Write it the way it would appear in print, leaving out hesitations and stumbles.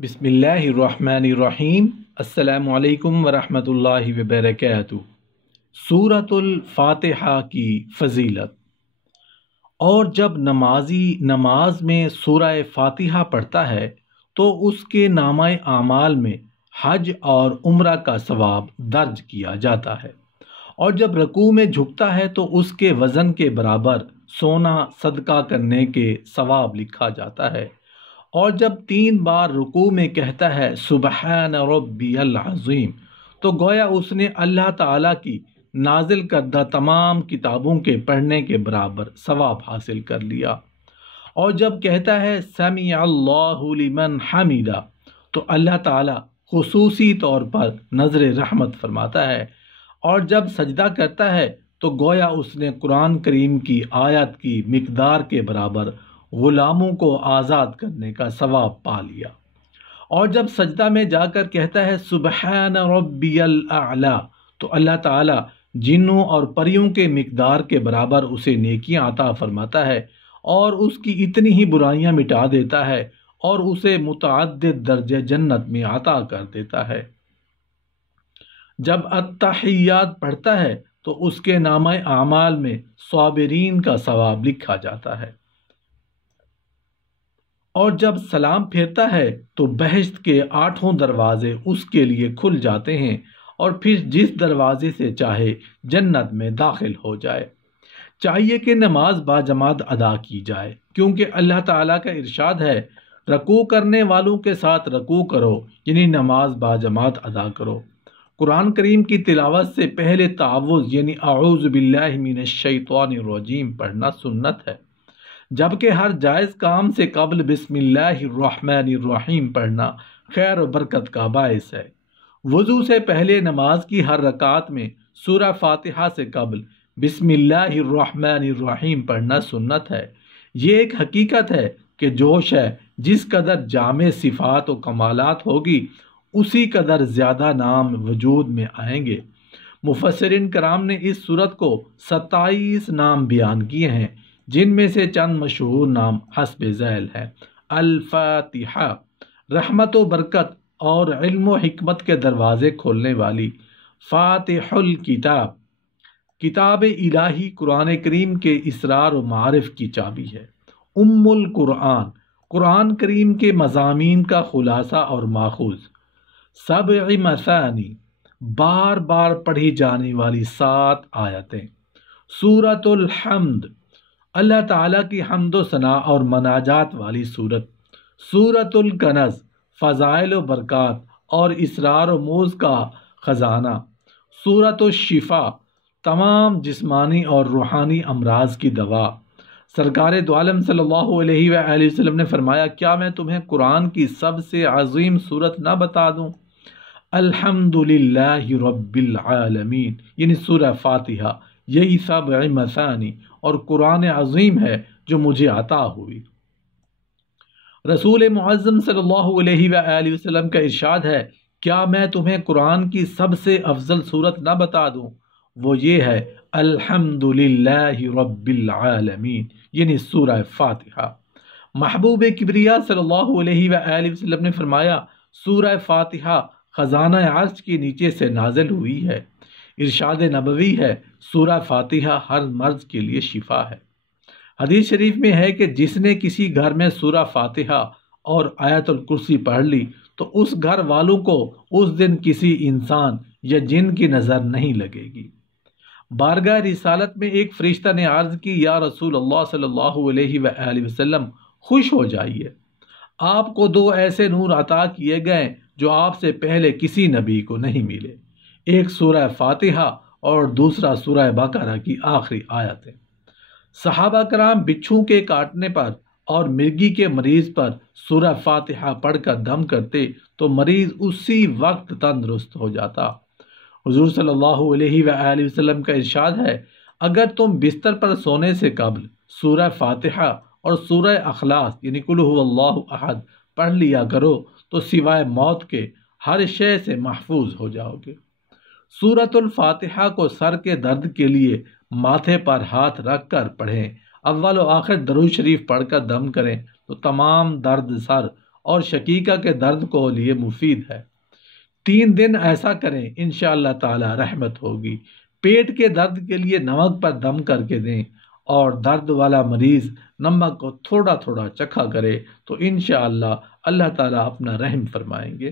بسم اللہ الرحمن الرحیم۔ السلام علیکم ورحمۃ اللہ وبرکاتہ۔ سورۃ الفاتحہ کی فضیلت۔ اور جب نمازی نماز میں سورہ فاتحہ پڑھتا ہے تو اس کے نامہ اعمال میں حج اور عمرہ کا ثواب درج کیا جاتا ہے، اور جب رکوع میں جھکتا ہے تو اس کے وزن کے برابر سونا صدقہ کرنے کے ثواب لکھا جاتا ہے، اور جب 3 بار رکوع میں کہتا ہے سبحان ربی العظیم تو گویا اس نے اللہ تعالیٰ کی نازل کردہ تمام کتابوں کے پڑھنے کے برابر ثواب حاصل کر لیا، اور جب کہتا ہے سمع اللہ لمن حمیدہ تو اللہ تعالیٰ خصوصی طور پر نظر رحمت فرماتا ہے، اور جب سجدہ کرتا ہے تو گویا اس نے قرآن کریم کی آیت کی مقدار کے برابر غلاموں کو آزاد کرنے کا ثواب پا لیا، اور جب سجدہ میں جا کر کہتا ہے سبحان ربی الاعلی تو اللہ تعالیٰ جنوں اور پریوں کے مقدار کے برابر اسے نیکیاں عطا فرماتا ہے، اور اس کی اتنی ہی برائیاں مٹا دیتا ہے، اور اسے متعدد درجے جنت میں عطا کر دیتا ہے۔ جب التحیات پڑھتا ہے تو اس کے نامہ اعمال میں صابرین کا ثواب لکھا جاتا ہے، اور جب سلام پھیرتا ہے تو بہشت کے 8 دروازے اس کے لیے کھل جاتے ہیں، اور پھر جس دروازے سے چاہے جنت میں داخل ہو جائے۔ چاہیے کہ نماز باجماعت ادا کی جائے، کیونکہ اللہ تعالیٰ کا ارشاد ہے رکوع کرنے والوں کے ساتھ رکوع کرو، یعنی نماز باجماعت ادا کرو۔ قرآن کریم کی تلاوت سے پہلے تعوذ یعنی اعوذ باللہ من الشیطان الرجیم پڑھنا سنت ہے، جبکہ ہر جائز کام سے قبل بسم اللہ الرحمن الرحیم پڑھنا خیر و برکت کا باعث ہے۔ وضو سے پہلے نماز کی ہر رکعت میں سورہ فاتحہ سے قبل بسم اللہ الرحمن الرحیم پڑھنا سنت ہے۔ یہ ایک حقیقت ہے کہ جو شے جس قدر جامع صفات و کمالات ہوگی اسی قدر زیادہ نام وجود میں آئیں گے۔ مفسرین کرام نے اس سورت کو 27 نام بیان کیے ہیں، جن میں سے چند مشہور نام حسب ذیل ہیں۔ الفاتحہ، رحمت و برکت اور علم و حکمت کے دروازے کھولنے والی۔ فاتح الکتاب، کتاب الہی قرآن کریم کے اسرار و معارف کی چابی ہے۔ ام القرآن، قرآن کریم کے مضامین کا خلاصہ اور ماخوذ۔ 7 مثانی، بار بار پڑھی جانے والی 7 آیتیں۔ سورۃ الحمد، اللہ تعالیٰ کی حمد و ثنا اور مناجات والی سورت۔ سورۃ الکنز، فضائل و برکات اور اسرار و موز کا خزانہ۔ سورۃ الشفا، تمام جسمانی اور روحانی امراض کی دوا۔ سرکار دو عالم صلی اللہ علیہ وآلہ وسلم نے فرمایا کیا میں تمہیں قرآن کی سب سے عظیم سورت نہ بتا دوں؟ الحمد للہ رب العالمین، یعنی سورہ فاتحہ، یہی 7 مثانی اور قرآن عظیم ہے جو مجھے عطا ہوئی۔ رسول معظم صلی اللہ علیہ وآلہ وسلم کا ارشاد ہے کیا میں تمہیں قرآن کی سب سے افضل سورت نہ بتا دوں؟ وہ یہ ہے الحمد للہ رب العالمین، یعنی سورہ فاتحہ۔ محبوب کبریا صلی اللہ علیہ وآلہ وسلم نے فرمایا سورہ فاتحہ خزانہ عرش کے نیچے سے نازل ہوئی ہے۔ ارشاد نبوی ہے سورہ فاتحہ ہر مرض کے لیے شفا ہے۔ حدیث شریف میں ہے کہ جس نے کسی گھر میں سورہ فاتحہ اور آیت الکرسی پڑھ لی تو اس گھر والوں کو اس دن کسی انسان یا جن کی نظر نہیں لگے گی۔ بارگاہ رسالت میں ایک فرشتہ نے عرض کی یا رسول اللہ صلی اللہ علیہ وآلہ وسلم خوش ہو جائیے، آپ کو 2 ایسے نور عطا کیے گئے جو آپ سے پہلے کسی نبی کو نہیں ملے، ایک سورہ فاتحہ اور دوسرا سورہ بقرہ کی آخری آیتیں۔ صحابہ کرام بچھو کے کاٹنے پر اور مرگی کے مریض پر سورہ فاتحہ پڑھ کر دم کرتے تو مریض اسی وقت تندرست ہو جاتا۔ حضور صلی اللہ علیہ وآلہ وسلم کا ارشاد ہے اگر تم بستر پر سونے سے قبل سورہ فاتحہ اور سورہ اخلاص یعنی قل ھو اللہ احد پڑھ لیا کرو تو سوائے موت کے ہر شے سے محفوظ ہو جاؤ گے۔ سورۃ الفاتحہ کو سر کے درد کے لیے ماتھے پر ہاتھ رکھ کر پڑھیں، اول و آخر درود شریف پڑھ کر دم کریں تو تمام درد سر اور شقیقہ کے درد کو لیے مفید ہے۔ 3 دن ایسا کریں، انشاءاللہ تعالی رحمت ہوگی۔ پیٹ کے درد کے لیے نمک پر دم کر کے دیں، اور درد والا مریض نمک کو تھوڑا تھوڑا چکھا کرے تو انشاءاللہ اللہ تعالیٰ اپنا رحم فرمائیں گے۔